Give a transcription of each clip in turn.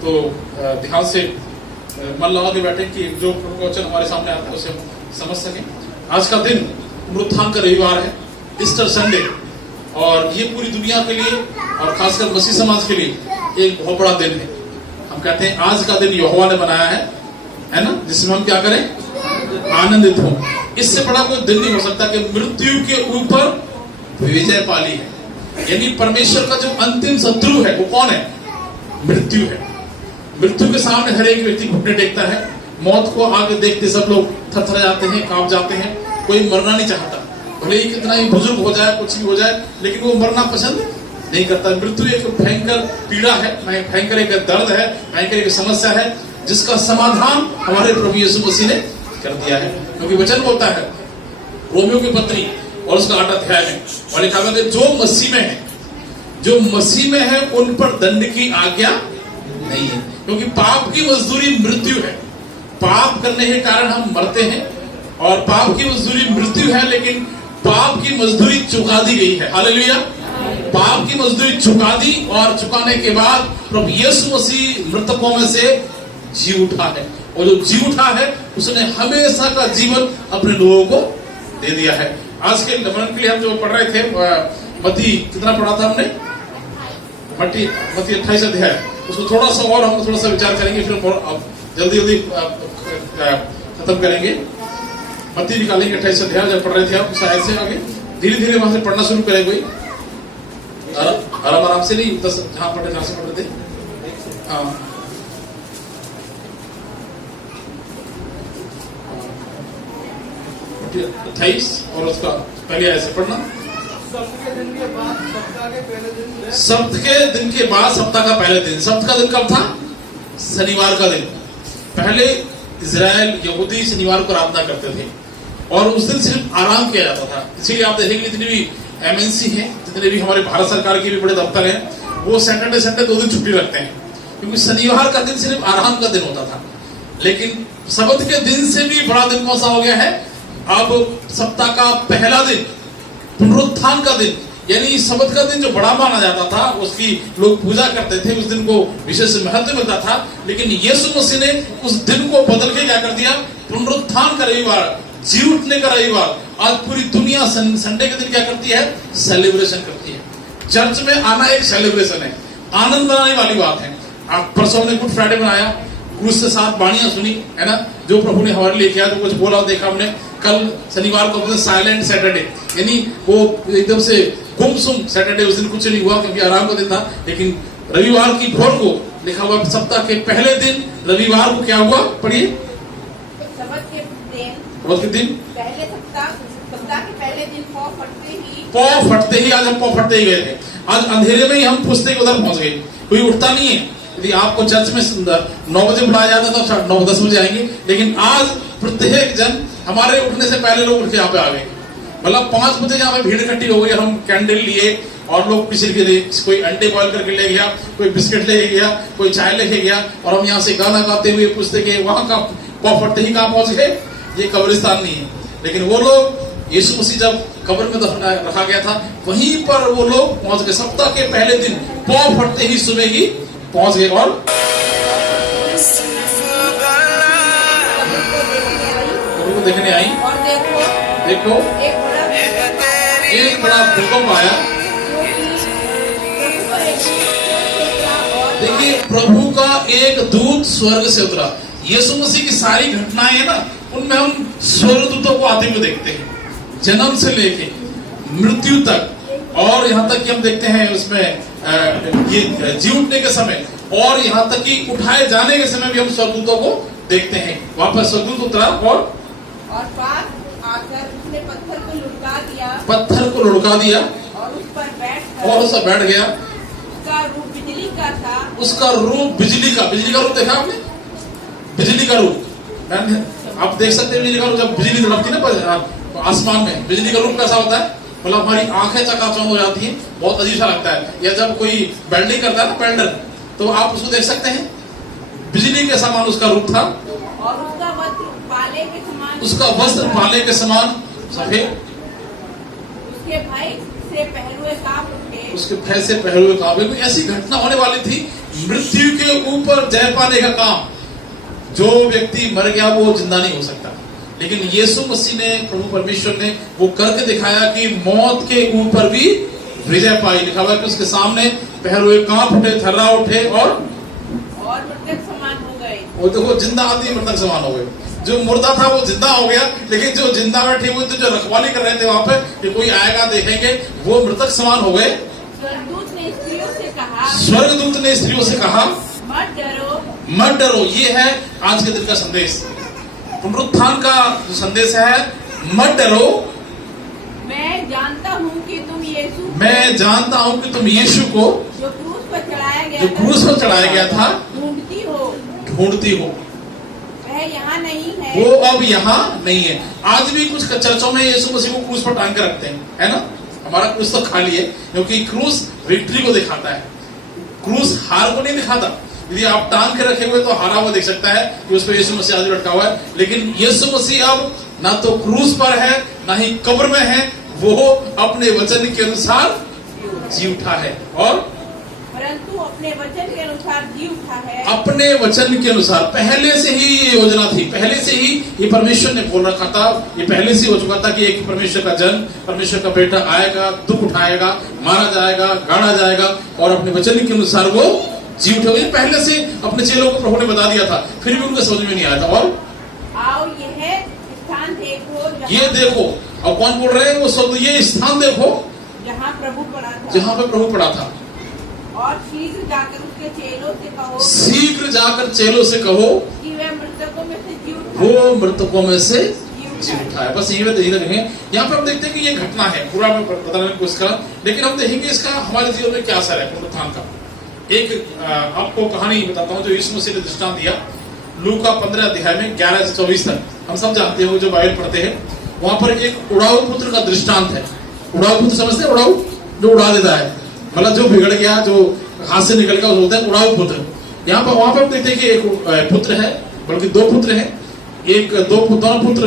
तो ध्यान से मन लगा के बैठे कि जो प्रवचन हमारे सामने आता है उसे हम समझ सकें। आज का दिन पुनरुत्थान का रविवार है, ईस्टर संडे, और ये पूरी दुनिया के लिए और खासकर मसीह समाज के लिए एक बहुत बड़ा दिन है। हम कहते हैं आज का दिन यहोवा ने बनाया है ना, जिसमें हम क्या करें, आनंदित हो। इससे बड़ा कोई दिन नहीं हो सकता कि मृत्यु के ऊपर विजय पाली है। यानी परमेश्वर का जो अंतिम शत्रु है वो कौन है, मृत्यु है। मृत्यु के सामने हर एक व्यक्ति घुटने टेकता है। मौत को आगे देखते सब लोग थरथर जाते हैं, कांप जाते हैं। कोई मरना नहीं चाहता, भले ही कितना ही बुजुर्ग हो जाए, कुछ भी हो जाए, लेकिन वो मरना पसंद नहीं करता। मृत्यु एक भयंकर पीड़ा है, भयंकर एक दर्द है, भयंकर एक समस्या है, जिसका समाधान हमारे प्रभु यीशु मसीह ने कर दिया है। क्योंकि वचन बोलता है रोमियो की पत्री और उसका 8 अध्याय में, और लिखा हुआ है जो मसीह में है, जो मसीह में है उन पर दंड की आज्ञा नहीं है। क्योंकि पाप की मजदूरी मृत्यु है। पाप करने के कारण हम मरते हैं, और पाप की मजदूरी मृत्यु है, लेकिन पाप की मजदूरी चुका दी गई है। हालेलुया। पाप की मजदूरी चुका दी, और चुकाने के बाद प्रभु यीशु मसीह मृतकों में से जी उठा है, और जो जी उठा है उसने हमेशा का जीवन अपने लोगों को दे दिया है। आज के मनन के लिए हम जो पढ़ रहे थे, मत्ती कितना पढ़ा था हमने, मत्ती 28 अध्याय, उसको थोड़ा सा और हम थोड़ा सा विचार करेंगे, फिर जल्दी जल्दी खत्म करेंगे। मत्ती निकालेंगे 28 अध्याय जब पढ़ रहे थे आप, शायद से आगे धीरे धीरे वहां से पढ़ना शुरू करें। कोई आराम से नहीं, जहां पढ़े जहां से पढ़ रहे थे। हाँ, 28 और उसका पहले ऐसे पढ़ना। सप्ताह के दिन के बाद सप्ताह के पहले दिन, सप्ताह के दिन के बाद सप्ताह का पहले दिन। सप्ताह का दिन कब था, शनिवार का दिन। पहले इजराइल यहूदी शनिवार को आराधना करते थे, और उस दिन सिर्फ आराम किया जाता था। इसीलिए आप देखेंगे जितनी भी एमएनसी हैं, जितने भी हमारे भारत सरकार के भी बड़े दफ्तर हैं, वो सैटरडे संडे 2 दिन छुट्टी रखते हैं, क्योंकि शनिवार का दिन सिर्फ आराम का दिन होता था। लेकिन सब्त के दिन से भी बड़ा दिन कौन सा हो गया है, अब सप्ताह का पहला दिन, पुनरुत्थान का दिन, यानी सब्त का दिन जो बड़ा माना जाता था, उसकी लोग पूजा करते थे, उस दिन को विशेष महत्व मिलता था। लेकिन यीशु मसीह ने उस दिन को बदल के क्या कर दिया, पुनरुत्थान का रविवार, जी उठने का रविवार। आज पूरी दुनिया संडे के दिन क्या करती है, सेलिब्रेशन करती है। चर्च में आना एक सेलिब्रेशन है, आनंद मनाने वाली बात है। आप परसों ने गुड फ्राइडे बनाया, क्रूस से 7 बाणियां सुनी, है ना, जो प्रभु ने हमारे लिए किया, जो कुछ बोला देखा हमने। कल शनिवार को साइलेंट सैटरडे, यानी वो एकदम से गुमसुम सैटरडे, उस दिन कुछ नहीं हुआ क्योंकि आराम का दिन था। लेकिन रविवार की भोर को लिखा हुआ सप्ताह के पहले दिन रविवार को क्या हुआ, पढ़िए। सब्त के दिन पहले सप्ताह के पहले दिन पौ फटते ही आज हम पौ फटते ही गए थे। आज अंधेरे में ही हम पूछते उधर पहुंच गए, कोई उठता नहीं है। यदि आपको चर्च में 9 बजे बुलाया जाता तो 9-10 बजे आएंगे, लेकिन आज प्रत्येक जन हमारे उठने से पहले लोग उठ के यहाँ पे आ गए। मतलब 5 बजे यहाँ पे भीड़ इकट्ठी हो गई, हम कैंडल लिए और लोग किसी के लिए कोई अंडे बॉयल करके ले गया, कोई बिस्किट ले गया, कोई चाय लेके गया, और हम यहाँ से गाना गाते हुए पूछते कि वहां का पौ फटते ही कहाँ पहुंच गए, ये कब्रिस्तान नहीं है। लेकिन वो लोग, यीशु मसीह जब कब्र में रखा गया था, वहीं पर वो लोग पहुंच गए। सप्ताह के पहले दिन पौ फटते ही सुबह ही पहुंच गए। और देखने आई, और देखो एक बड़ा भूकंप आया। देखिए, प्रभु का एक दूत स्वर्ग से उतरा। यीशु मसीह की सारी घटनाएं है ना, उनमें हम स्वर्गदूतों को आते हुए देखते हैं, जन्म से लेके मृत्यु तक, और यहाँ तक कि हम देखते हैं उसमें ये जी उठने के समय, और यहाँ तक कि उठाए जाने के समय भी हम स्वर्गदूतों को देखते हैं। वापस स्वर्गदूत उतरा और पास आकर उसने पत्थर को लुढ़का दिया, और उस पर बैठ गया। उसका रूप बिजली का था। उसका रूप बिजली का रूप देखा आपने, बिजली का रूप आप देख सकते हैं। बिजली का रूप, जब बिजली तड़पती ना आसमान में, बिजली का रूप कैसा होता है, मतलब हमारी आंखें चकाचौंध हो जाती हैं, बहुत अजीब सा लगता है। या जब कोई वेल्डिंग करता है ना, वेल्डर, तो आप उसको देख सकते हैं, बिजली के समान उसका रूप था। और उसका वस्त्र पाले के समान, सफेद, उसके भय से पहरुए कांप उठे। उसके भय से पहरुए कांपे। कोई ऐसी घटना होने वाली थी, मृत्यु के ऊपर जय पाने का काम, जो व्यक्ति मर गया वो जिंदा नहीं हो सकता, लेकिन यीशु मसीह ने, प्रभु परमेश्वर ने वो करके दिखाया कि मौत के ऊपर भी विजय पाई। लिखा हुआ है कि उसके सामने पैर हुए कांप उठे, थर्रा उठे और मृतक समान हो गए। वो देखो, जिंदा आदमी मृतक समान हो गए। जो मुर्दा था वो जिंदा हो गया, लेकिन जो जिंदा बैठे हुए थे, जो रखवाली कर रहे थे वहां पे कि कोई आएगा देखेंगे, वो मृतक समान हो गए। स्वर्गदूत ने स्त्रियों से कहा, स्वर्गदूत ने स्त्रियों से कहा, मत डरो, मत डरो। ये है आज के दिन का संदेश, पुनरुत्थान का जो संदेश है, मत डरो। मैं जानता हूँ कि तुम यीशु, मैं जानता हूँ कि तुम यीशु को जो क्रूस पर चढ़ाया गया, जो क्रूस पर चढ़ाया गया था, ढूंढती हो। वह यहाँ नहीं है, वो अब यहाँ नहीं है। आज भी कुछ चर्चों में यीशु मसीह को क्रूस पर टांग के रखते हैं, है ना। हमारा क्रूस तो खाली है, क्योंकि क्रूस विक्ट्री को दिखाता है, क्रूस हार को नहीं दिखाता। यदि आप टांग के रखे हुए तो हारा हुआ दिख सकता है कि उस पर यीशु मसीह आज लटका हुआ है, लेकिन यीशु मसीह अब ना तो क्रूस पर है, ना ही कब्र में है, वो अपने वचन के अनुसार जी उठा है, और परंतु अपने वचन के अनुसार जी उठा है। अपने वचन के अनुसार, पहले से ही ये योजना थी, पहले से ही ये परमेश्वर ने बोल रखा था, ये पहले से हो चुका था कि एक परमेश्वर का जन्म, परमेश्वर का बेटा आएगा, दुख उठाएगा, मारा जाएगा, गाड़ा जाएगा, और अपने वचन के अनुसार वो जी उठेगा। ये पहले से अपने चेलों को प्रभु ने बता दिया था, फिर भी उनके समझ में नहीं आया था। और आओ यह स्थान देखो, ये देखो, अब कौन बोल रहे हैं वो शब्द, ये स्थान देखो जहाँ प्रभु पड़ा था, जहाँ पे प्रभु पड़ा था, और शीघ्र जाकर उसके चेलों से कहो, शीघ्र जाकर चेलों से कहो कि वह मृतकों में से जी उठा, वो मृतकों में से जी उठा है। बस यही देखेंगे। यहाँ पे हम देखते हैं कि ये घटना है, पूरा मैं बताने की कोशिश करा, लेकिन हम देखेंगे इसका हमारे जीवन में क्या असर है पुनरुत्थान का। एक आपको कहानी बताता हूँ जो यीशु मसीह ने दृष्टांत दिया, लूका 15 अध्याय में 11 से 24 तक। हम सब जानते हैं, वो जो बाइबल पढ़ते हैं, वहां पर एक उड़ाऊ पुत्र का दृष्टांत है। उड़ाऊ पुत्र समझते हैं? उड़ाऊ जो उड़ा देता है, मतलब जो बिगड़ गया, जो हाथ से निकल गया, बोलते हैं उड़ाऊ पुत्र। यहाँ पर वहां पर हम देखते हैं कि एक पुत्र है, बल्कि दो पुत्र हैं। दोनों पुत्र,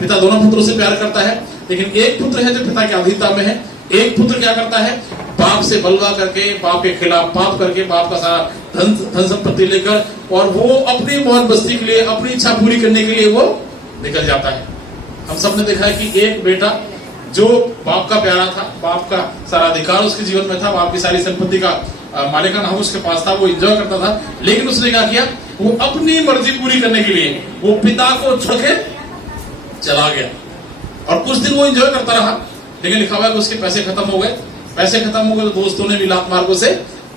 पिता दोनों पुत्रों से प्यार करता है, लेकिन एक पुत्र है जो पिता के अधीनता में है। एक पुत्र क्या करता है, बाप से बलवा करके, बाप के खिलाफ पाप करके, बाप का सारा धन संपत्ति लेकर, और वो अपनी मौज मस्ती के लिए, अपनी इच्छा पूरी करने के लिए वो निकल जाता है। हम सब ने देखा है कि एक बेटा जो बाप का प्यारा था, बाप का सारा अधिकार उसके जीवन में था, बाप की सारी संपत्ति का मालिकाना हक उसके पास था, वो एंजॉय करता था, लेकिन उसने क्या किया, वो अपनी मर्जी पूरी करने के लिए वो पिता को छोड़ के चला गया। और कुछ दिन वो एंजॉय करता रहा, लेकिन लिखा हुआ है कि उसके पैसे खत्म हो गए। पैसे खत्म हो गए तो दोस्तों ने भी लात मार को से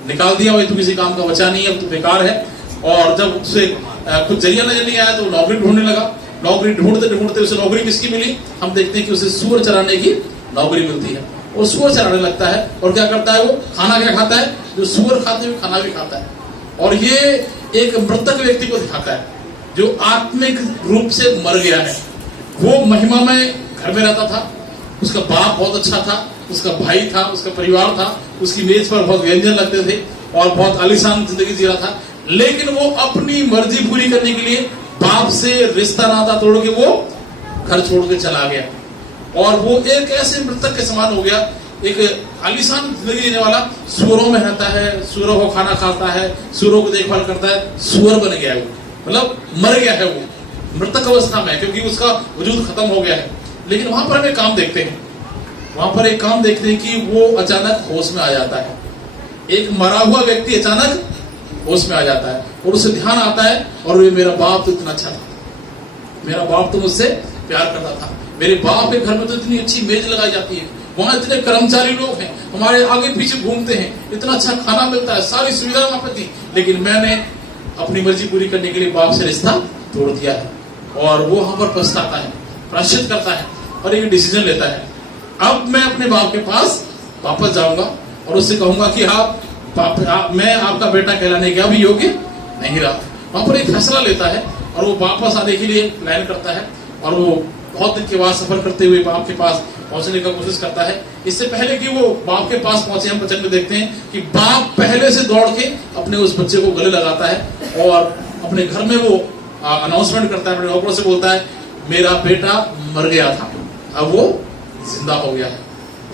निकाल दिया, भाई तू किसी काम का बचा नहीं है, अब तू बेकार है। और जब उसे कुछ जरिया नजर नहीं आया तो नौकरी ढूंढने लगा। नौकरी ढूंढते ढूंढते उसे नौकरी किसकी मिली, हम देखते हैं कि उसे सूअर चराने की नौकरी मिलती है, और सूअर चराने लगता है। और क्या करता है, वो खाना क्या खाता है, जो सूअर खाते हुए खाना भी खाता है। और ये एक मृतक व्यक्ति को दिखाता है जो आत्मिक रूप से मर गया है। वो महिमा में घर में रहता था, उसका बाप बहुत अच्छा था, उसका भाई था, उसका परिवार था, उसकी मेज पर बहुत व्यंजन लगते थे और बहुत आलीशान जिंदगी जी रहा था, लेकिन वो अपनी मर्जी पूरी करने के लिए बाप से रिश्ता नाता तोड़ के वो घर छोड़ के चला गया। और वो एक ऐसे मृतक के समान हो गया, एक आलीशान जिंदगी जीने वाला, सूअरों में रहता है, सूअरों को खाना खाता है, सूअरों को देखभाल करता है, सूअर बन गया है वो, मतलब मर गया है वो, मृतक अवस्था में, क्योंकि उसका वजूद खत्म हो गया है। लेकिन वहां पर हम एक काम देखते हैं, वहां पर एक काम देखते हैं कि वो अचानक होश में आ जाता है। एक मरा हुआ व्यक्ति अचानक होश में आ जाता है और उसे ध्यान आता है, और ये मेरा बाप तो इतना अच्छा था, मेरा बाप तो मुझसे प्यार करता था, मेरे बाप के घर में तो इतनी अच्छी मेज लगाई जाती है, वहां इतने कर्मचारी लोग हैं, हमारे आगे पीछे घूमते हैं, इतना अच्छा खाना मिलता है, सारी सुविधा वहां पर थी, लेकिन मैंने अपनी मर्जी पूरी करने के लिए बाप से रिश्ता तोड़ दिया है। और वो वहां पर पछताता है, प्रायश्चित करता है और एक डिसीजन लेता है, अब मैं अपने बाप के पास वापस जाऊंगा और उससे कहूंगा कि मैं आपका बेटा कहलाने के अब योग्य नहीं रहा। वहां पर एक फैसला लेता है और वो वापस आने के लिए प्लान करता है, और वो बहुत दिन के बाद सफर करते हुए बाप के पास पहुंचने का कोशिश करता है। इससे पहले कि वो बाप के पास पहुंचे, हम वचन में देखते हैं कि बाप पहले से दौड़ के अपने उस बच्चे को गले लगाता है और अपने घर में वो अनाउंसमेंट करता है, अपने नौकरों से बोलता है, मेरा बेटा मर गया था, अब वो जिंदा हो गया है,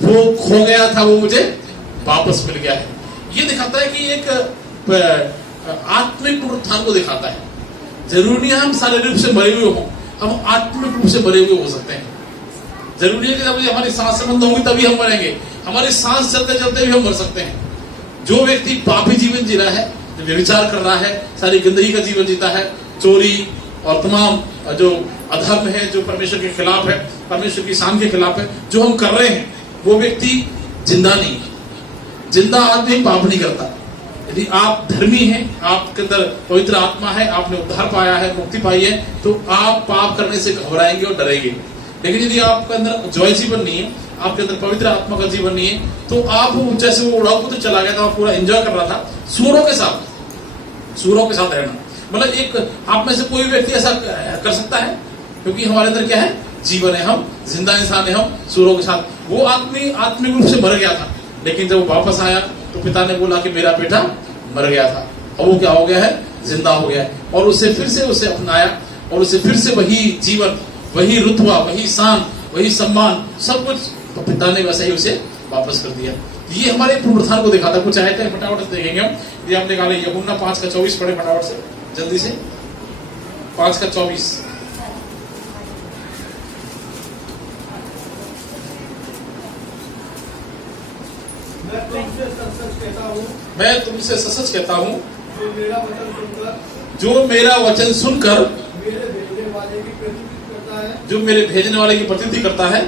वो खो गया था, वो मुझे वापस मिल गया है। ये दिखाता है कि एक आत्मिक पुनरुत्थान को दिखाता है। जरूरी नहीं है हम शारीरिक रूप से मरे हुए हों, हम आत्मिक रूप से मरे हुए हो सकते हैं। जरूरी है कि जब हमारी सांस बंद होगी तभी हम मरेंगे, हमारी सांस चलते चलते भी हम मर सकते हैं। जो व्यक्ति पापी जीवन जी रहा है, जो व्यभिचार कर रहा है, सारी गंदगी का जीवन जीता है, चोरी और तमाम जो अधर्म है, जो परमेश्वर के खिलाफ है, परमेश्वर की शान के खिलाफ है, जो हम कर रहे हैं, वो व्यक्ति जिंदा नहीं है। जिंदा आदमी पाप नहीं करता। यदि आप धर्मी हैं, आपके अंदर पवित्र आत्मा है, आपने उद्धार पाया है, मुक्ति पाई है, तो आप पाप करने से घबराएंगे और डरेंगे। लेकिन यदि आपके अंदर जॉय जीवन नहीं है, आपके अंदर पवित्र आत्मा का जीवन नहीं है, तो आप जैसे वो उड़ाऊ पुत्र चला गया था, पूरा एंजॉय कर रहा था सूरों के साथ रहना। मतलब एक आप में से कोई व्यक्ति ऐसा कर सकता है, क्योंकि हमारे अंदर क्या है, जीवन है, हम जिंदा इंसान है, हम सूरों के साथ। वो आदमी आत्मिक रूप से मर गया था, लेकिन जब वो वापस आया तो पिता ने बोला कि मेरा बेटा मर गया था, और वो क्या हो गया है, जिंदा हो गया है। और उसे फिर से उसे अपनाया, और उसे फिर से वही जीवन, वही रुतबा, वही शान, वही सम्मान, सब कुछ तो पिता ने वैसे ही उसे वापस कर दिया। ये हमारे पुनरुत्थान को दिखाता। कुछ आयत है, फटाफट से देखेंगे हम। ये आपने कहा यूहन्ना 5:24 पढ़े फटाफट से, जल्दी से। 5:24। मैं तुमसे सच कहता हूँ, जो मेरा वचन सुनकर जो मेरे भेजने वाले की प्रतीति करता है,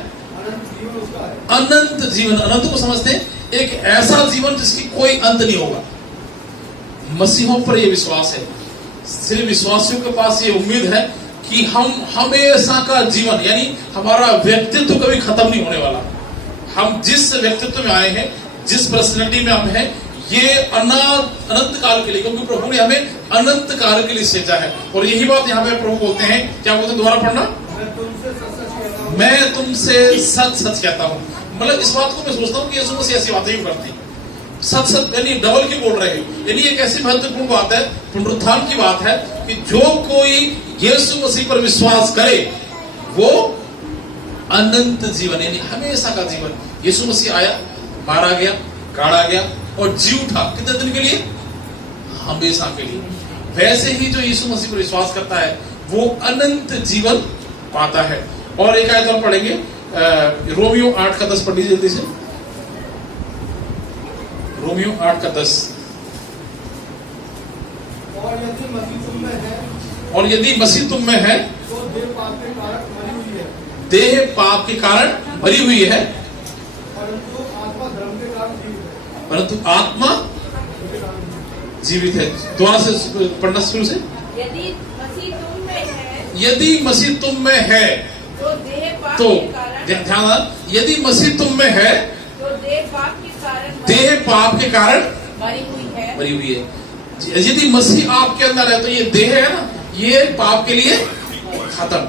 अनंत जीवन। अनंत को समझते हैं, एक ऐसा जीवन जिसकी कोई अंत नहीं होगा। मसीहों पर यह विश्वास है, सिर्फ विश्वासियों के पास ये उम्मीद है कि हम हमेशा का जीवन, यानी हमारा व्यक्तित्व कभी खत्म नहीं होने वाला। हम जिस व्यक्तित्व में आए हैं, जिस पर्सनैलिटी में हम हैं, ये अनंत काल के लिए, क्योंकि प्रभु ने हमें अनंत काल के लिए सृजा है। और यही बात यहाँ पे प्रभु बोलते हैं, क्या बोलते हैं, दोबारा पढ़ना, मैं तुमसे सच कहता हूँ। मतलब इस बात को मैं सोचता हूँ कि यीशु मसीह ऐसी बातें ही करती, सच यानी डबल की बोल रहे हैं। यानी एक ऐसी महत्वपूर्ण बात है, पुनरुत्थान की बात है, कि जो कोई यीशु मसीह पर विश्वास करे वो अनंत जीवन, यानी हमेशा का जीवन। यीशु मसीह आया, मारा गया, गाड़ा गया और जी उठा, कितने दिन के लिए, हमेशा के लिए। वैसे ही जो यीशु मसीह पर विश्वास करता है वो अनंत जीवन पाता है। और एक आयत और पढ़ेंगे, रोमियो 8:10 पढ़ लीजिए जल्दी से। रोमियो 8:10। और यदि मसीह तुम में है, और यदि मसीह तुम में है, तो देह पाप के कारण मरी हुई है, देह पाप के कारण मरी हुई है, परंतु आत्मा धर्म के कारण जीवित है। परंतु आत्मा जीवित है। दोबारा से पढ़ना शुरू से। यदि मसीह तुम में है, यदि मसीह तुम में है, तो देह पाप तो के कारण, ध्यान, यदि मसीह तुम में है, तो देह पाप के कारण देह पाप के कारण मरी हुई है। मरी हुई है। यदि मसीह आपके अंदर है, तो ये देह है ना, ये पाप के लिए खत्म।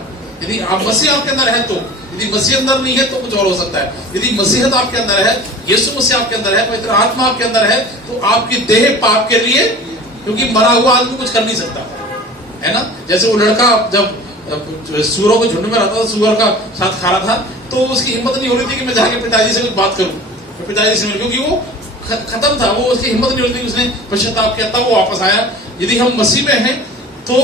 यदि आप मसीह आपके अंदर है, तो यदि मसीह अंदर नहीं है तो कुछ और हो सकता है। यदि मसीहत आपके अंदर है, यीशु मसीह आपके अंदर है, पवित्र आत्मा आपके अंदर है, तो आपकी देह पाप के लिए, क्योंकि मरा हुआ आदमी कुछ कर नहीं सकता है ना। जैसे वो लड़का जब सूअरों के झुंड में रहता था, सूअर का साथ खा रहा था, तो उसकी हिम्मत नहीं हो रही थी कि मैं जाके पिताजी से कुछ बात करूं, पिताजी से मिल, क्योंकि वो खत्म था, वो उसकी हिम्मत नहीं हो रही थी। उसने पश्चाताप किया, तब वो वापस आया। यदि हम मसीह में हैं तो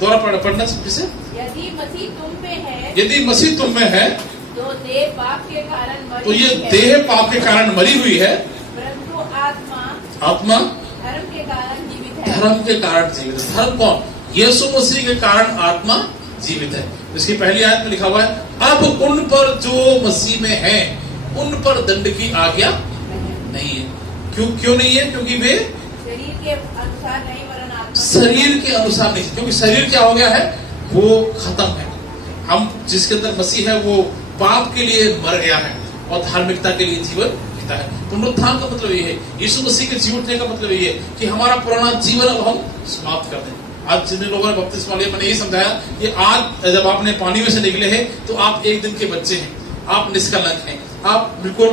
दोबारा पढ़ना से, यदि मसीह तुम में है, यदि मसीह तुम में है, तो देह पाप के कारण मरी तो ये हुई है, देह पाप के कारण मरी हुई है, परंतु आत्मा धर्म के कारण जीवित है। धर्म के कारण जीवित है। धर्म कौन? यीशु मसीह के कारण आत्मा जीवित है। इसकी पहली आयत में लिखा हुआ है, अब उन पर जो मसीह में है, उन पर दंड की आज्ञा नहीं है। क्यों नहीं है? क्योंकि वे शरीर के अनुसार नहीं, वरन आत्मा, शरीर के अनुसार नहीं। क्योंकि शरीर क्या हो गया है, वो खत्म है। हम जिसके अंदर मसीह है वो पाप के लिए मर गया है और धार्मिकता के लिए जीवन जीता है। पुनरुत्थान का मतलब ये है, यीशु मसीह के जी उठने का मतलब ये है कि हमारा पुराना जीवन अब हम समाप्त कर दें। आज जिन लोगों ने बपतिस्मा लिया, मैंने यही समझाया कि आज जब आपने पानी में से निकले हैं तो आप एक दिन के बच्चे हैं, आप निष्कलंक हैं, आप बिल्कुल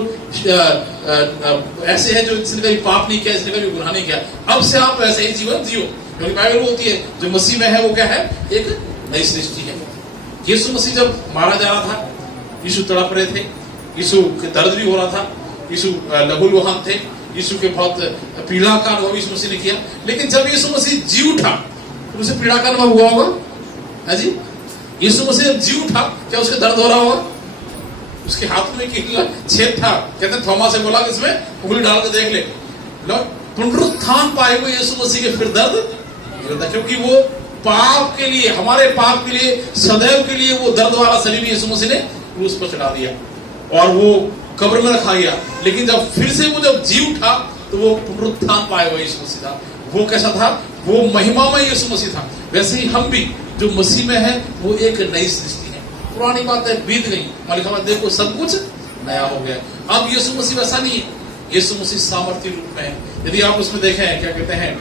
ऐसे हैं जो जिसने कभी पाप नहीं किया, जिसने कभी गुनाह नहीं किया। अब से आप वैसे ही जीवन जियो, क्योंकि बाइबल बोलती है जो मसीह में है वो क्या है, एक नई सृष्टि है। यीशु मसीह जब मारा जा रहा था, यीशु तड़प रहे थे, यीशु के दर्द भी हो रहा था, यीशु लहूलुहान थे, यीशु के बहुत पीड़ा का अनुभव यीशु मसीह ने किया। लेकिन जब यीशु मसीह जी उठा तो उसे पीड़ा का अनुभव हुआ होगा, है जी? यीशु मसीह जब जी उठा, क्या उसके दर्द हो रहा होगा? उसके हाथ में छेद था, कहते हैं थोमा से बोला कि इसमें उंगली डाल के देख ले। पुनरुत्थान पाए हुए यीशु मसीह के फिर दर्द नहीं होता, क्योंकि वो पाप के लिए, हमारे पाप के लिए, सदैव के लिए वो दर्द वाला शरीर यीशु मसीह ने क्रूस पर चढ़ा दिया और वो कब्र में रखा गया। लेकिन जब फिर से वो जब जी उठा तो वो पुनरुत्थान पाए हुए यीशु मसीह था। वो कैसा था? वो महिमामय यीशु मसीह था। वैसे ही हम भी जो मसीह में है वो एक नई सृष्टि है। पुरानी बातें बीत गई, मालिक हमें देखो सब कुछ नया हो गया। अब यीशु मसीह वैसा नहीं है, यीशु मसीह सामर्थ्य रूप में है। यदि आप उसमें देखें, क्या कहते हैं,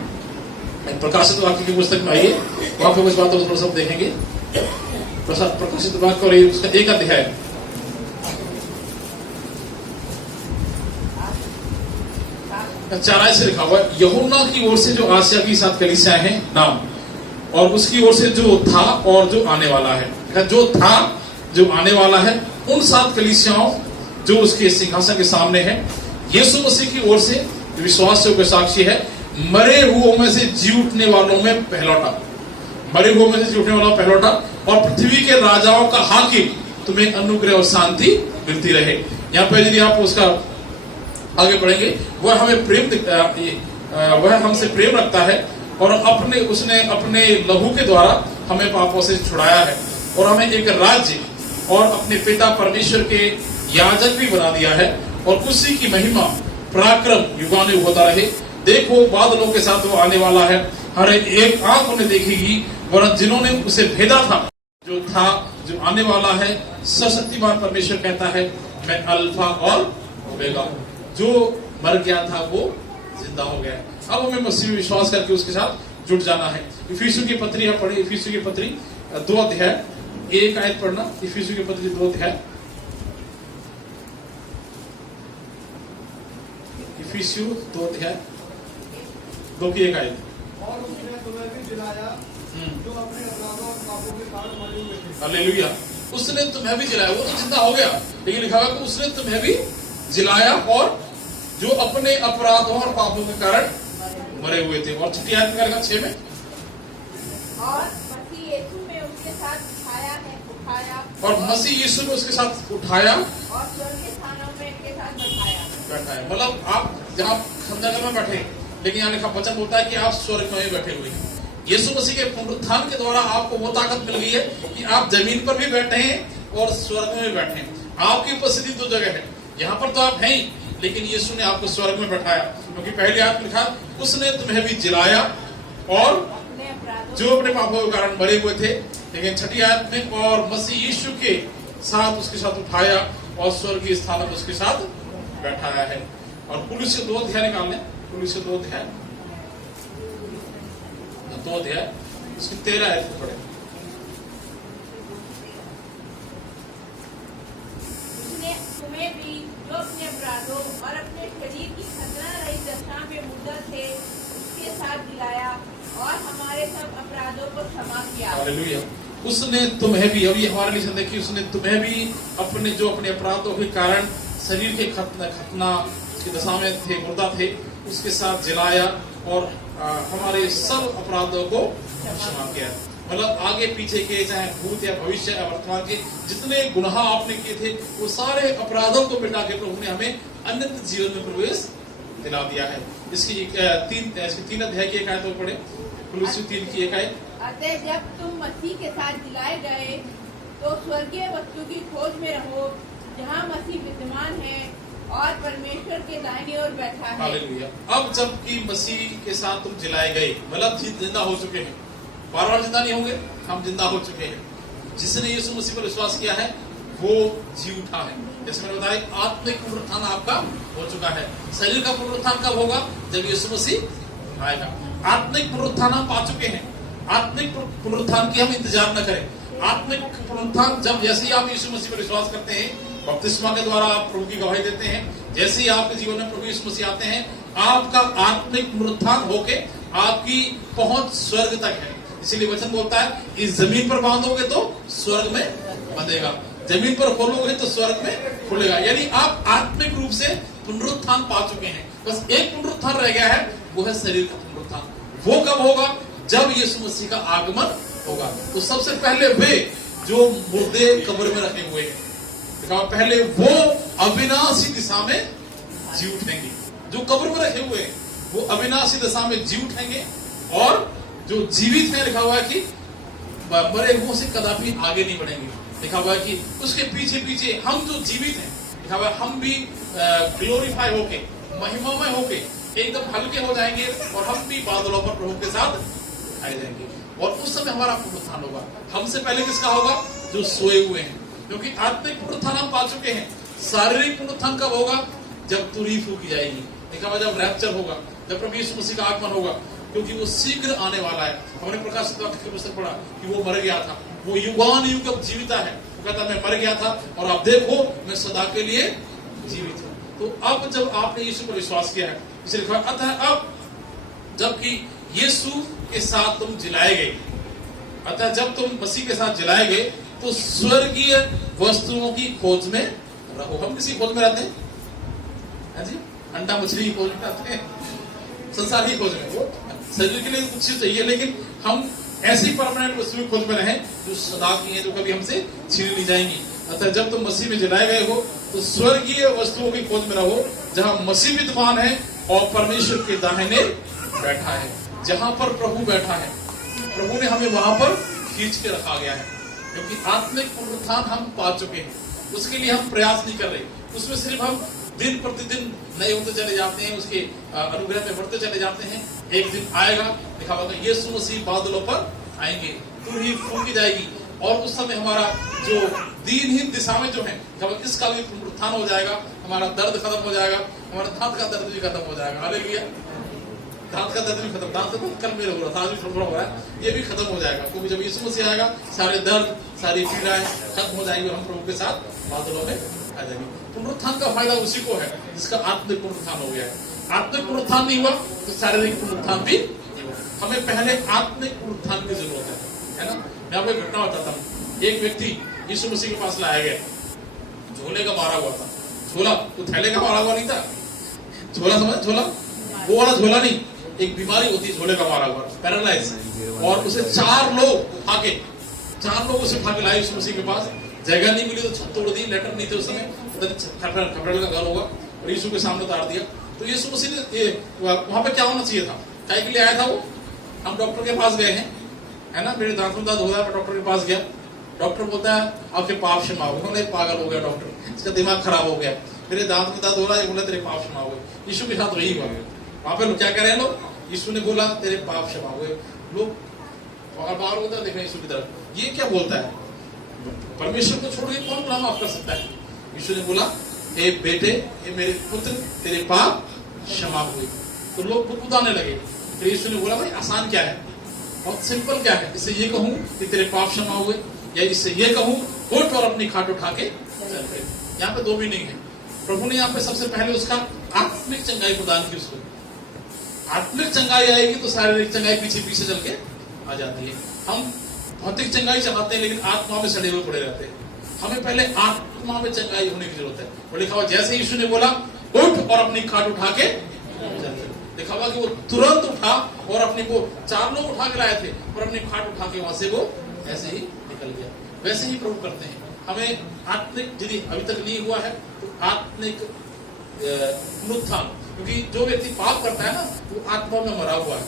प्रकाशित वाक्य की पुस्तक में आइए, वहां पे कुछ बातों को थोड़ा सा देखेंगे। प्रकाशित वाक्य और उसका 1 अध्याय, चाराई से लिखा हुआ है, यूहन्ना की ओर से जो आसिया की 7 कलीसियां हैं नाम, और उसकी ओर से जो था और जो आने वाला है। जो था, जो आने वाला है, उन 7 कलीसियाओं जो उसके सिंहासन के सामने है। यीशु मसीह की ओर से विश्वासियों के साक्षी है, मरे हुओं में से जी उठने वालों में पहलौठा, मरे हुओं में से जी उठने वाला पहलौठा, और पृथ्वी के राजाओं का हाकिम, तुम्हें अनुग्रह और शांति मिलती रहे। यहाँ पे यदि आप उसका आगे बढ़ेंगे, वह हमें वह हमसे प्रेम रखता है और उसने अपने लहू के द्वारा हमें पापों से छुड़ाया है और हमें एक राज्य और अपने पिता परमेश्वर के याजक भी बना दिया है, और उसी की महिमा पराक्रम युगानुयुग होता रहे। देखो बादलों के साथ वो आने वाला है, हर एक आंख उन्हें देखेगी, वरन जिन्होंने उसे भेदा था, जो था, जो आने वाला है। सशक्तिमान परमेश्वर कहता है, मैं अल्फा और ओमेगा हूं। जो मर गया था वो जिंदा हो गया। अब हमें मसीह में विश्वास करके उसके साथ जुट जाना है। इफिसियों की पत्री आप पढ़े, इफिसियों की पत्री 2 अध्याय 1 आयत पढ़ना। इफिसियों की पत्री 2 अध्याय, इफिसियों 2 अध्याय 2 की 1 आयत। और उसने तुम्हें भी जिलाया जो अपने अपराधों और पापों के कारण मरे हुए थे। हालेलुया। उसने तुम्हें भी जिलाया, वो तो जिंदा हो गया, लेकिन लिखा हुआ कि उसने तुम्हें भी जिलाया और जो अपने अपराधों और पापों के कारण मरे हुए थे। और छठी आयत में 6 में, और मसीह यीशु में उसके साथ उठाया और मसीह यीशु ने उसके साथ उठाया और स्वर्गीय स्थानों में के साथ बैठाया। मतलब आप जहाँ हम जगह में बैठे, लेकिन यहाँ लिखा वचन होता है कि आप स्वर्ग में बैठे हुए हैं। यीशु मसीह के पुनरुत्थान के द्वारा आपको वो ताकत मिल गई है कि आप जमीन पर भी बैठे हैं और स्वर्ग में भी बैठे हैं। आपकी उपस्थिति 2 जगह है, यहाँ पर तो आप हैं ही, लेकिन यीशु ने आपको स्वर्ग में बैठाया, क्योंकि पहले आप लिखा उसने तुम्हें भी जिलाया और जो अपने पापों के कारण मरे हुए थे। लेकिन छठी आयत में, और मसीह यीशु के साथ उसके साथ उठाया और स्वर्गीय स्थान में उसके साथ बैठाया है। और कुलुस्सी 2 अध्याय निकाल लें, कुलुस्सी 2 अध्याय उसकी 13 आयत पढ़े। तुम्हें भी जो अपने अपराधों और अपने शरीर की खतना रहित दशा में मुर्दा थे उसके साथ जिलाया और हमारे सब अपराधों को क्षमा किया। हालेलुया। उसने तुम्हें भी, अभी हमारे लिए देखिए, उसने तुम्हें भी अपने जो अपने अपराधों के कारण शरीर के खतना की दशा में थे, मुर्दा थे, उसके साथ जिलाया और हमारे सब अपराधों को क्षमा किया। मतलब आगे पीछे के, चाहे भूत या भविष्य या वर्तमान के जितने गुनाह आपने किए थे, वो सारे अपराधों को मिटा के प्रभु ने हमें अनंत जीवन में प्रवेश दिला दिया है। इसकी 3 अध्याय की 1 आयत पढ़े, कुलुस्सी 3 की 1 आयत। अतः जब तुम मसीह के साथ जिलाए गए तो स्वर्गीय वस्तु की खोज में रहो, जहाँ मसीह विद्यमान है और परमेश्वर के दाहिने ओर बैठा है। हालेलुया। अब जबकि मसीह के साथ तुम जिलाए गए, मतलब जिंदा हो चुके हैं, बार जिंदा नहीं होंगे, हम जिंदा हो चुके हैं। जिसने यीशु मसीह पर विश्वास किया है वो जी उठा है। जैसे मैंने बताया, आत्मिक पुनरुत्थान आपका हो चुका है। शरीर का पुनरुत्थान कब होगा? जब यीशु मसीह आएगा। आत्मिक पुनरुत्थान हम पा चुके हैं। आत्मिक पुनरुत्थान की हम इंतजार न करें। आत्मिक पुनरुत्थान जब, जैसे ही आप यीशु मसीह पर विश्वास करते हैं, बपतिस्मा के द्वारा आप प्रभु की गवाही देते हैं, जैसे ही आपके जीवन में प्रभु यीशु मसीह आते हैं, आपका आत्मिक पुनरुत्थान होके आपकी पहुंच स्वर्ग तक है। इसीलिए वचन बोलता है, इस जमीन पर बांधोगे तो स्वर्ग में बंधेगा, जमीन पर खोलोगे तो स्वर्ग में खुलेगा। यानी आप आत्मिक रूप से पुनरुत्थान पा चुके हैं। बस एक पुनरुत्थान रह गया है, वो है शरीर का पुनरुत्थान। वो कब होगा? जब यीशु मसीह का आगमन होगा। तो सबसे पहले वे जो मुर्दे कब्र में रखे हुए हैं, पहले वो अविनाशी दिशा में जी उठेंगे। जो कब्र में रखे हुए हैं वो अविनाशी दिशा में जी उठेंगे, और जो जीवित है लिखा हुआ है कि मरे हुओं से कदापि आगे नहीं बढ़ेंगे। लिखा हुआ है कि उसके पीछे पीछे हम जो जीवित हैं, लिखा हुआ है हम भी ग्लोरीफाई होके, महिमामय होके एकदम हल्के हो जाएंगे, और हम भी बादलों पर प्रभु के साथ आए जाएंगे। और उस समय हमारा पुनरुत्थान होगा। हमसे पहले किसका होगा? जो सोए हुए हैं, क्योंकि आत्मिक पुनरुत्थान हम पा चुके हैं। शारीरिक पुनरुत्थान कब होगा? जब तुरही फूकी जाएगी। लिखा हुआ जब रैप्चर होगा, जब प्रभु यीशु मसीह का आगमन होगा, क्योंकि वो शीघ्र आने वाला है। हमने प्रकाशित वाक्य की पुस्तक पढ़ा कि वो मर गया था, वो युगान युग अब जीविता है। वो कहता मैं मर गया था और आप देखो मैं सदा के लिए जीवित हूँ। तो अब जब आपने यीशु पर विश्वास किया है, इसे लिखा अतः अब जबकि यीशु के साथ तुम जिलाए गए, अतः जब तुम मसीह के साथ जिलाए गए तो स्वर्गीय वस्तुओं की खोज में रहो। हम किसी खोज में रहते हैं? जी, अंडा मछली की खोज में रहते हैं, संसार की खोज में। वो शरीर के लिए कुछ चीज चाहिए, लेकिन हम ऐसी परमानेंट वस्तु की खोज में रहें जो सदा की है, जो कभी हमसे छीनी नहीं जाएंगी। अतः जब तुम मसीह में जिलाए गए हो तो स्वर्गीय वस्तुओं की खोज में रहो, जहां मसीह विद्वान है और परमेश्वर के दाहिने बैठा है। जहां पर प्रभु बैठा है, प्रभु ने हमें वहां पर खींच के रखा गया है, क्योंकि आत्मिक पुनरुत्थान हम पा चुके हैं। उसके लिए हम प्रयास नहीं कर रहे, उसमें सिर्फ हम दिन प्रतिदिन नए होते चले जाते हैं, उसके अनुग्रह में बढ़ते चले जाते हैं। एक दिन आएगा, लिखा हुआ है यीशु मसीह बादलों पर आएंगे, तुरही फूंकी जाएगी, और उस समय हमारा जो दीनहीन दिशा में जो है, इसका भी पुनरुत्थान हो जाएगा। हमारा दर्द खत्म हो जाएगा, हमारा दांत का दर्द भी खत्म हो जाएगा। हालेलुया। दांत का दर्द भी खत्म, दांत का दर्द कल मेरे हो रहा था, आज भी थोड़ा हो रहा है, ये भी खत्म हो जाएगा, क्योंकि जब यीशु मसीह आएगा सारे दर्द सारी पीड़ाएं खत्म हो जाएंगी, और हम प्रभु के साथ बादलों में आ जाएंगे। पुनरुत्थान का फायदा उसी को है जिसका आत्मिक पुनरुत्थान हो गया है। आत्मिक पुनरुत्थान नहीं हुआ तो शारीरिक पुनरुत्थान भी नहीं हुआ। हमें पहले आत्मिक पुनरुत्थान की जरूरत है ना। मैं आपको एक घटना बताता हूँ। एक व्यक्ति यीशु मसीह के पास लाया गया, झोले का मारा हुआ था। झोला तो थैले का मारा हुआ नहीं था, झोला समझ, झोला वो वाला झोला नहीं, एक बीमारी होती है झोले का मारा हुआ, पैरालाइज। और उसे चार लोग उसे उठा के लाए यीशु मसीह के पास। जगह नहीं मिली तो छत तोड़ दी, लेटर नहीं थे उस समय, खपरेल का घर होगा, और यीशु के सामने उतार दिया। तो यीशु मसीह ने वहां पे क्या होना चाहिए था? क्या के लिए आया था वो? हम डॉक्टर के पास गए हैं, है ना, मेरे दांत में दर्द हो रहा है, मैं डॉक्टर के पास गया। डॉक्टर बोलता है आपके पाप क्षमा हो गए। पागल हो गया डॉक्टर, इसका दिमाग खराब हो गया, मेरे दांत में दर्द हो रहा है, बोला तेरे पाप क्षमा हो गए। यीशु के साथ वही हुआ। वहां पे लोग क्या कह रहे हैं लोग? यीशु ने बोला तेरे पाप क्षमा हो गए। लोग बाहर होता है, देख रहे हैं यीशु की तरफ, ये क्या बोलता है? परमेश्वर को छोड़ के कौन गुनाह माफ कर सकता है? यीशु ने बोला ए बेटे, ए मेरे पुत्र, तेरे पाप क्षमा हुए। तो लोग बुदबुदाने लगे। फिर यीशु ने बोला भाई आसान क्या है, बहुत सिंपल क्या है, इससे ये कहूं कि तेरे पाप क्षमा हुए, या इससे ये कहूं उठ और अपनी खाट उठा के चल फिर। यहाँ पे दो मीनिंग है। प्रभु ने यहाँ पे सबसे पहले उसका आत्मिक चंगाई प्रदान की। उसको आत्मिक चंगाई आएगी तो शारीरिक चंगाई पीछे पीछे चल के आ जाती है। हम भौतिक चंगाई चाहते हैं लेकिन आत्मा में सड़े हुए पड़े रहते हैं। हमें पहले आत्मा में चंगाई होने की जरूरत है। और लिखा हुआ जैसे यीशु ने बोला उठ और अपनी खाट उठा के चल, लिखा हुआ कि वो तुरंत उठा और अपनी को चार लोग उठा के लाए थे और अपनी खाट उठा के वहां से वो ऐसे ही निकल गया। वैसे ही प्रभु करते हैं। हमें आत्मिक यदि अभी तक नहीं हुआ है तो आत्मिक पुनरुत्थान, क्योंकि जो व्यक्ति पाप करता है ना वो आत्मा में मरा हुआ है,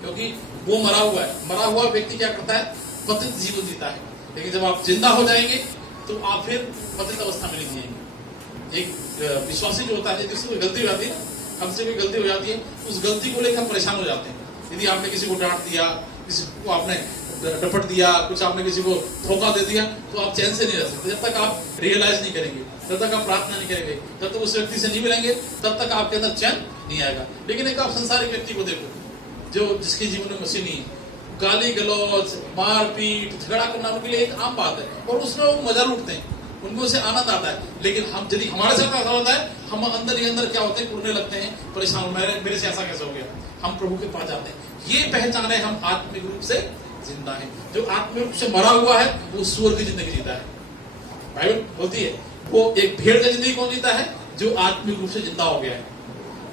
क्योंकि वो मरा हुआ है। मरा हुआ व्यक्ति क्या करता है? पतित जीवन जीता है। लेकिन जब आप जिंदा हो जाएंगे तो आप फिर पतित अवस्था में नहीं जिएंगे। एक विश्वासी जो होता है, जिससे कोई गलती हो जाती है ना, हमसे कोई गलती हो जाती है, उस गलती को लेकर हम परेशान हो जाते हैं। यदि आपने किसी को डांट दिया, किसी को आपने डपट दिया, कुछ आपने किसी को धोखा दे दिया, तो आप चैन से नहीं रह सकते। जब तक आप रियलाइज नहीं करेंगे, जब तक आप प्रार्थना नहीं करेंगे, जब तक उस व्यक्ति से नहीं मिलेंगे, तब तक आपके अंदर चैन नहीं आएगा। लेकिन एक आप संसारिक व्यक्ति को देखो जो जिसके जीवन में मसीह नहीं है, गाली गलौज, मारपीट, झगड़ा करना उनके लिए एक आम बात है और उसमें वो मजा लूटते हैं, उनको उससे आनंद आता है। लेकिन हम यदि हमारे साथ ऐसा होता है, हम अंदर ही अंदर क्या होते हैं, कुड़ने लगते हैं, परेशान, मेरे से ऐसा कैसे हो गया। हम प्रभु के पास जाते हैं। ये पहचान है हम आत्मिक रूप से जिंदा है। जो आत्मिक रूप से मरा हुआ है वो सूअर की जिंदगी जीता है। बाइबल बोलती है वो एक भेड़ की जिंदगी कौन जीता है? जो आत्मिक रूप से जिंदा हो गया है।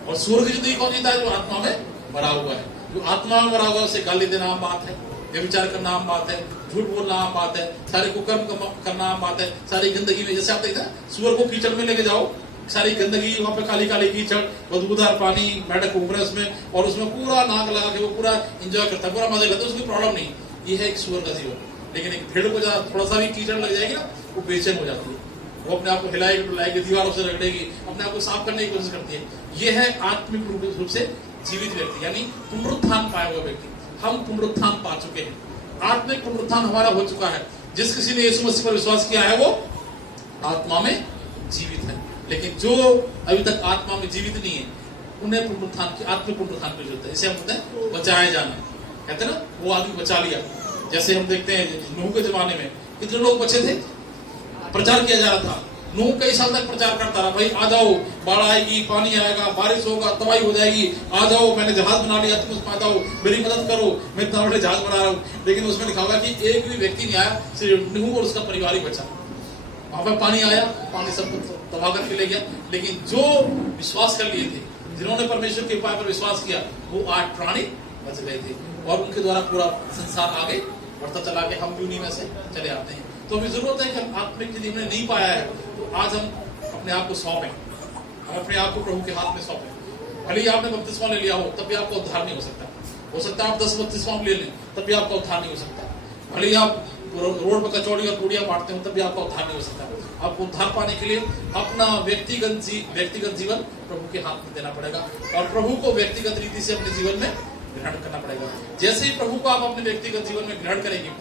और स्वर्ग की जिंदगी कौन जीता है? जो आत्मा में मरा हुआ है। जो आत्मा में मरा हुआ है उसे गाली देना आम बात है, व्यभिचार करना आम बात है, झूठ बोलना आम बात है, सारे कुकर्म करना आम बात है, सारी गंदगी में, जैसे आप देखते हैं सुअर को कीचड़ में लेके जाओ, सारी गंदगी वहां पे काली काली कीचड़, बदबूदार पानी, मेढक घूम रहे उसमें, और उसमें पूरा नाक लगा के वो पूरा एंजॉय करता है, पूरा मजा लेता है, उसकी प्रॉब्लम नहीं। ये है एक सुअर का जीवन। लेकिन एक भेड़ को जहाँ थोड़ा सा भी कीचड़ लग जाएगी ना, वो बेचैन हो जाती है, वो अपने आप को हिलाएगी डुलाएगी, दीवारों से रगड़ेगी, अपने आप को साफ करने की कोशिश करती है। ये है आत्मिक रूप से जीवित व्यक्ति, यानी पुनरुत्थान पाया हुआ व्यक्ति। हम पुनरुत्थान पा चुके हैं, आत्मिक पुनरुत्थान हमारा हो चुका है। जिस किसी ने यीशु मसीह पर विश्वास किया है वो आत्मा में जीवित है। लेकिन जो अभी तक आत्मा में जीवित नहीं है, उन्हें पुनरुत्थान की, आत्मिक पुनरुत्थान की जरूरत है। इसे हम कहते हैं बचाया जाना, कहते हैं ना, वो आदमी बचा लिया। जैसे हम देखते हैं नूह के जमाने में कितने लोग बचे थे, प्रचार किया जा रहा था। नूह कई साल तक प्रचार करता रहा, भाई आ जाओ, बाढ़ आएगी, पानी आएगा, बारिश होगा, तबाही हो जाएगी, आ जाओ, मैंने जहाज बना लिया, तुम उसमें आ जाओ, मेरी मदद करो, मैं इतना बड़े जहाज बना रहा हूँ। लेकिन उसमें लिखा होगा कि एक भी व्यक्ति नहीं आया, सिर्फ नूह और उसका परिवार ही बचा। वहां पर पानी आया, पानी सब तबाह करके ले गया। लेकिन जो विश्वास कर लिए थे, जिन्होंने परमेश्वर के उपाय पर विश्वास किया, वो 8 प्राणी बच गए थे, और उनके द्वारा पूरा संसार आगे बढ़ता चला के हम भी उन्हीं में से चले आते हैं। तो अभी जरूरत है कि हम आत्मिक यदि हमने नहीं पाया है, तो आज हम अपने आप को सौंपें, हम अपने आप को प्रभु के हाथ में सौंपें। भले ही आपने बपतिस्मा ले लिया हो, तब भी आपका उद्धार नहीं हो सकता। हो सकता है आप 10 बपतिस्मा ले लें, तब भी आपका उद्धार नहीं हो सकता। भले ही आप रोड पर कचौड़ी और पूड़ियां बांटते हो, तब भी आपका उद्धार नहीं हो सकता। आपको उद्धार पाने के लिए अपना व्यक्तिगत जीवन प्रभु के हाथ में देना पड़ेगा, और प्रभु को व्यक्तिगत रीति से अपने जीवन में ग्रहण करना पड़ेगा। जैसे ही प्रभु को आप अपने व्यक्तिगत जीवन में ग्रहण करेंगे,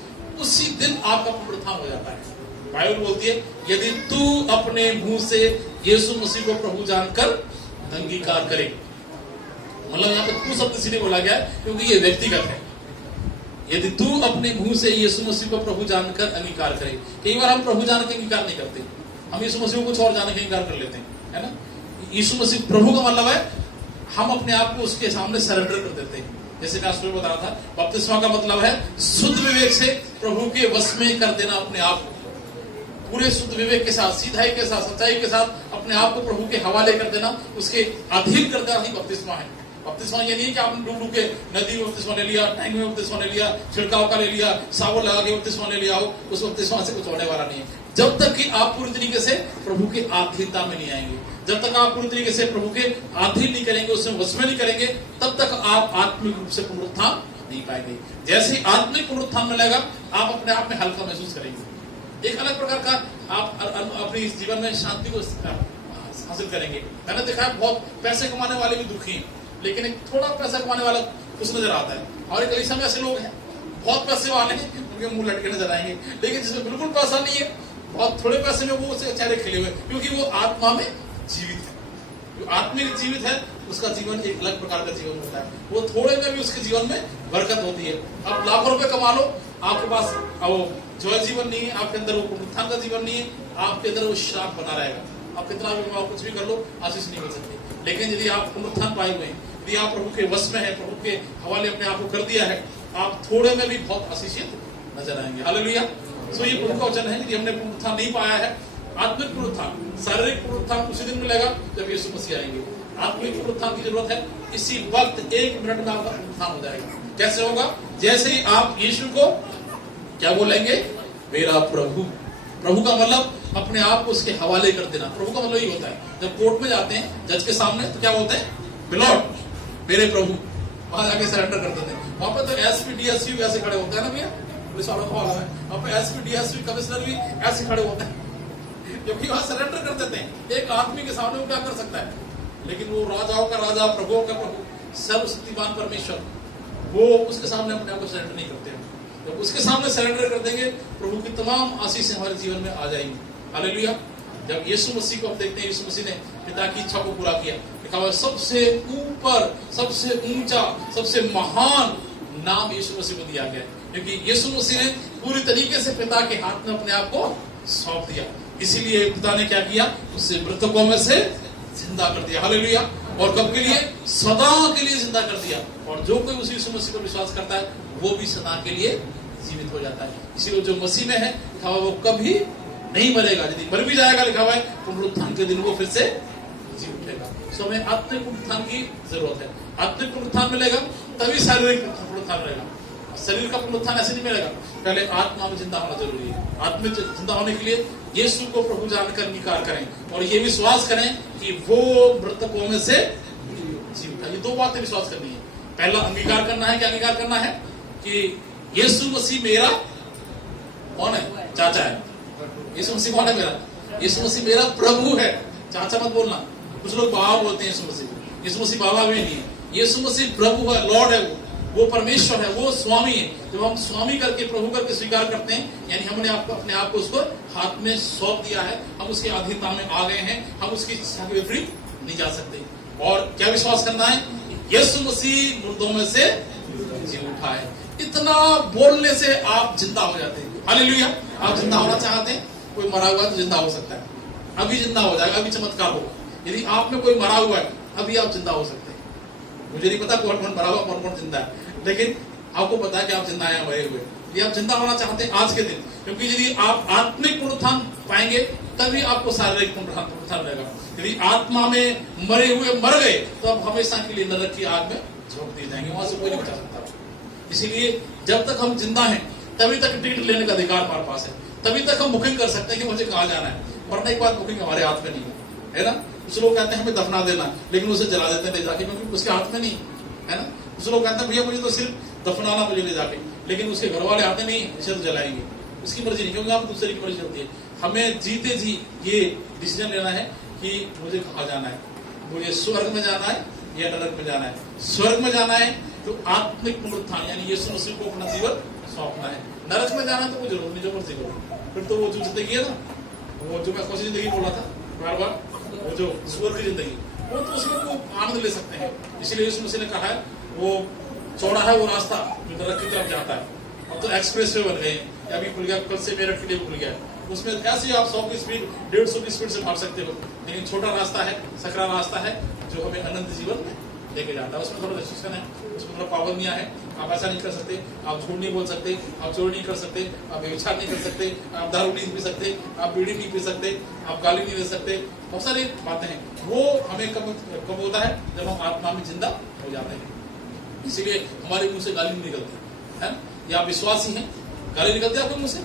उसी दिन आपका पुनरुत्थान हो जाता है। बाइबल बोलती है, यदि तू अपने मुंह से यीशु मसीह को प्रभु जानकर अंगीकार करे, मतलब यहाँ पे तू शब्द इसलिए बोला गया है क्योंकि ये व्यक्तिगत है। यदि तू अपने मुंह से यीशु मसीह को प्रभु जानकर अंगीकार करे। कई बार हम प्रभु जान के अंगीकार नहीं करते, हम यीशु मसीह को कुछ और जाने के अंगीकार कर लेते हैं, है ना। यीशु मसीह प्रभु का मतलब है हम अपने आप को उसके सामने सरेंडर कर देते हैं। जैसे मैं आपको बता रहा था, बपतिस्मा का मतलब है शुद्ध विवेक से प्रभु के वश में कर देना अपने आप को, पूरे शुद्ध विवेक के साथ, सीधाई के साथ, सच्चाई के साथ अपने आप को प्रभु के हवाले कर देना, उसके अधीन कर देना ही बपतिस्मा है। बपतिस्मा ये नहीं कि आपने डूब के नदी में बपतिस्मा ले लिया, टैंक में बपतिस्मा ले लिया, छिड़काव का ले लिया, साबुन लगा के बपतिस्मा ले लिया हो, उस बपतिस्मा से कुछ होने वाला नहीं है। जब तक कि आप पूरी तरीके से प्रभु के अधीनता में नहीं आएंगे, जब तक आप पूरी तरीके से प्रभु के अधीन नहीं करेंगे, उसमें वश में नहीं करेंगे, तब तक आप आत्मिक रूप से पुनरुत्थान नहीं पाएंगे। जैसे ही आत्मिक पुनरुत्थान मिलेगा, आप अपने आप में हल्का महसूस करेंगे, एक अलग प्रकार का आप अपने जीवन में शांति को हासिल करेंगे। मैंने देखा है बहुत पैसे कमाने वाले भी दुखी हैं, लेकिन एक थोड़ा पैसा कमाने वाला कुछ नजर आता है। और एक कई समय ऐसे लोग हैं बहुत पैसे वाले हैं, उनके मुंह लटके नजर आएंगे, लेकिन जिसमें बिल्कुल पैसा नहीं है, बहुत थोड़े पैसे में वो चेहरे खिले हुए, क्योंकि वो आत्मा में जीवित है। जो आत्मिक जीवित है उसका जीवन एक अलग प्रकार का जीवन होता है, वो थोड़े में भी उसके जीवन में बरकत होती है। आप लाखों रुपए कमा लो, आपके पास वो जॉय जीवन नहीं है, आपके अंदर वो पुनरुत्थान का जीवन नहीं है, आपके अंदर वो श्राप बना रहेगा। आप कितना भी कमाओ, कुछ भी कर लो, आशीष नहीं मिल सकती। लेकिन यदि आप पुनरुत्थान पाए हुए हैं, यदि आप प्रभु के वश में है, प्रभु के हवाले अपने आप को कर दिया है, आप थोड़े में भी बहुत आशीषित नजर आएंगे। हालेलुया। सो ये प्रभु का वचन है कि हमने पुनरुत्थान नहीं पाया है। आत्मिक पुनरुत्थान, शारीरिक पुनरुत्थान उसी दिन मिलेगा जब यीशु मसीह आएंगे। आत्मिक पुनरुत्थान की जरूरत है, इसी वक्त 1 मिनट में आपका पुनरुत्थान हो जाएगा। कैसे होगा? जैसे ही आप यीशु को क्या बोलेंगे, मेरा प्रभु। प्रभु का मतलब अपने आप को उसके हवाले कर देना। प्रभु का मतलब ये होता है, जब कोर्ट में जाते हैं जज के सामने तो क्या बोलते हैं, मिलॉर्ड, मेरे प्रभु। वहां जाके सरेंडर कर देते हैं। वहां पर तो एसपी डीएसपी ऐसे खड़े होते हैं ना भैया, पुलिस वालों का वाला है, वहां पर एसपी डीएसपी कमिश्नर भी ऐसे खड़े होते हैं, क्योंकि वहां सरेंडर कर देते हैं। एक आदमी के सामने वो क्या कर सकता है, लेकिन वो राजाओं का राजा, प्रभुओं का प्रभु, सर्वशक्तिमान परमेश्वर, वो उसके सामने अपने आप को सरेंडर नहीं करते हैं। जब उसके सामने सरेंडर कर देंगे, प्रभु की तमाम आशीष हमारे जीवन में आ जाएंगी। हालेलुया। जब यीशु मसीह को हम देखते हैं, यीशु मसीह ने पिता की इच्छा को पूरा किया। लिखा हुआ सबसे ऊपर, सबसे ऊंचा, सबसे महान नाम यीशु मसीह को दिया गया, क्योंकि यीशु मसीह ने पूरी तरीके से पिता के हाथ में अपने आप को सौंप दिया। इसीलिए पिता ने क्या किया, उससे मृतकों में से जिंदा कर दिया। हालेलुया। और कब के लिए? सदा के लिए जिंदा कर दिया। और जो कोई उस यीशु मसीह पर विश्वास करता है, वो भी सदा के लिए जीवित हो जाता है। इसीलिए जो मसीह में है, लिखा हुआ वो कभी नहीं मरेगा। यदि मर भी जाएगा, लिखा हुआ है पुनरुत्थान के दिन वो फिर से सो हमें आत्मिक पुनरुत्थान की जरूरत है। आत्मिक पुनरुत्थान मिलेगा तभी शारीरिक पुनरुत्थान मिलेगा। शरीर का पुनरुत्थान ऐसे नहीं मिलेगा, पहले आत्मा में जिंदा होना जरूरी है। आत्मा में जिंदा होने के लिए यीशु को प्रभु जानकर अंगीकार करें और ये विश्वास करें कि वो मृतकों में से जी उठा। ये दो बातें विश्वास करनी है। पहला अंगीकार करना है, क्या अंगीकार करना है कि यीशु मसीह मेरा कौन है? चाचा है। यीशु मसीह कौन है? मेरा यीशु मसीह मेरा प्रभु है। चाचा मत बोलना, कुछ लोग बाबा बोलते हैं यीशु मसीह को। यीशु मसीह बाबा भी नहीं है, यीशु मसीह प्रभु है, लॉर्ड है, वो परमेश्वर है, वो स्वामी है। जब हम स्वामी करके प्रभु करके स्वीकार करते हैं, यानी हमने अपने आप को उसको हाथ में सौंप दिया है, हम उसकी अधीनता में आ गए हैं, हम उसकी इच्छा के विपरीत नहीं जा सकते। और क्या विश्वास करना है? यीशु मसीह मुर्दों में से जी उठा है। इतना बोलने से आप जिंदा हो जाते हैं। हालेलुया। आप जिंदा होना चाहते हैं, कोई मरा हुआ है तो जिंदा हो सकता है, अभी जिंदा हो जाएगा, अभी चमत्कार होगा। यदि आप में कोई मरा हुआ है, अभी आप जिंदा हो सकते हैं। मुझे नहीं पता कौन कौन मरा हुआ, कौन कौन जिंदा है, लेकिन आपको पता है कि आप जिंदा हैं, मरे हुए। यदि आप जिंदा होना चाहते हैं आज के दिन, क्योंकि यदि आप आत्मिक पुनरुत्थान पाएंगे तभी आपको शारीरिक पुनरुत्थान मिलेगा। यदि आत्मा में मरे हुए मर गए तो आप हमेशा के लिए नरक की आग में झोंक दिए जाएंगे, वहां से कोई नहीं बचा सकता। इसीलिए जब तक हम जिंदा हैं तभी तक टिकट लेने का अधिकार हमारे पास है, तभी तक हम बुकिंग कर सकते हैं कि मुझे कहाँ जाना है। मरने के बाद बुकिंग हमारे हाथ में नहीं है ना। कुछ लोग कहते हैं हमें दफना देना, लेकिन उसे जला देते हैं ले जाके, क्योंकि उसके हाथ में नहीं है ना। कुछ लोग कहते हैं भैया मुझे तो सिर्फ दफनाना, मुझे ले जाके, लेकिन उसके घर वाले आते नहीं, इसे तो जलाएंगे, उसकी मर्जी नहीं, क्योंकि आप दूसरे की मर्जी होती है। हमें जीते जी ये डिसीजन लेना है कि मुझे कहाँ जाना है, मुझे स्वर्ग में जाना है या नरक में जाना है। स्वर्ग में जाना है तो आत्मिक पुनरुत्थान यानी यीशु मसीह को अपना जीवन सौंपना है। नरक में जाना है तो वो जरूर नहीं, जो मर्जी करो। फिर तो वो जो जिंदगी है ना, वो जो मैं कौन सी जिंदगी बोला था बार बार, वो जो स्वर्ग की जिंदगी, वो तो उसमें वो आनंद ले सकते हैं। इसलिए यीशु मसीह ने कहा है वो चौड़ा है वो रास्ता जो नरक की तरफ जाता है। अब तो एक्सप्रेस वे बन गए हैं, अभी खुल गया, कल से मेरठ के लिए खुल गया, उसमें ऐसे आप 100 की स्पीड 150 की स्पीड से भाग सकते हो। लेकिन छोटा रास्ता है, सकरा रास्ता है जो हमें अनंत जीवन लेके जाता है। उसमें थोड़ा रेस्ट्रिक्शन है, उसमें थोड़ा पाबंदियां हैं। आप ऐसा नहीं कर सकते, आप झूठ नहीं बोल सकते, आप चोरी नहीं कर सकते, आप व्यभिचार नहीं कर सकते, आप दारू नहीं पी सकते, आप बीड़ी नहीं पी सकते, आप गाली नहीं दे सकते, बहुत सारी बातें हैं। वो हमें कब होता है? जब हम आत्मा में जिंदा हो जाते हैं। इसीलिए हमारे मुंह से गाली नहीं निकलती है। या आप विश्वासी हैं, गाली निकलती है आपके मुंह से?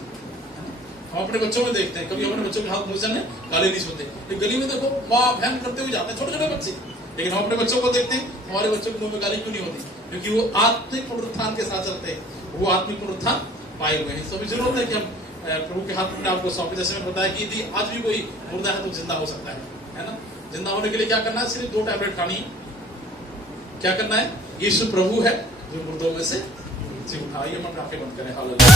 हम अपने बच्चों में देखते हैं, कभी अपने बच्चों के हाथ मुंह से गाली नहीं सुनते, लेकिन गली में देखो माँ बहन करते हुए जाते हैं छोटे छोटे बच्चे, लेकिन हम अपने बच्चों को देखते हैं, हमारे बच्चों के मुंह में गाली क्यों नहीं होती? क्योंकि वो आत्मिक पुनरुत्थान के साथ चलते हैं, वो आत्मिक पुनरुत्थान पाए हुए हैं। तो जरूर है कि हम प्रभु के हाथ में आपको सौंपे। जैसे मैंने बताया कि यदि आज भी कोई मुर्दा है तो जिंदा हो सकता है ना। जिंदा होने के लिए क्या करना है? सिर्फ 2 टैबलेट खानी है। क्या करना है? यीशु प्रभु है जो मुर्दों में से जी उठा। ये हम आंखें बंद करें। हालेलुया।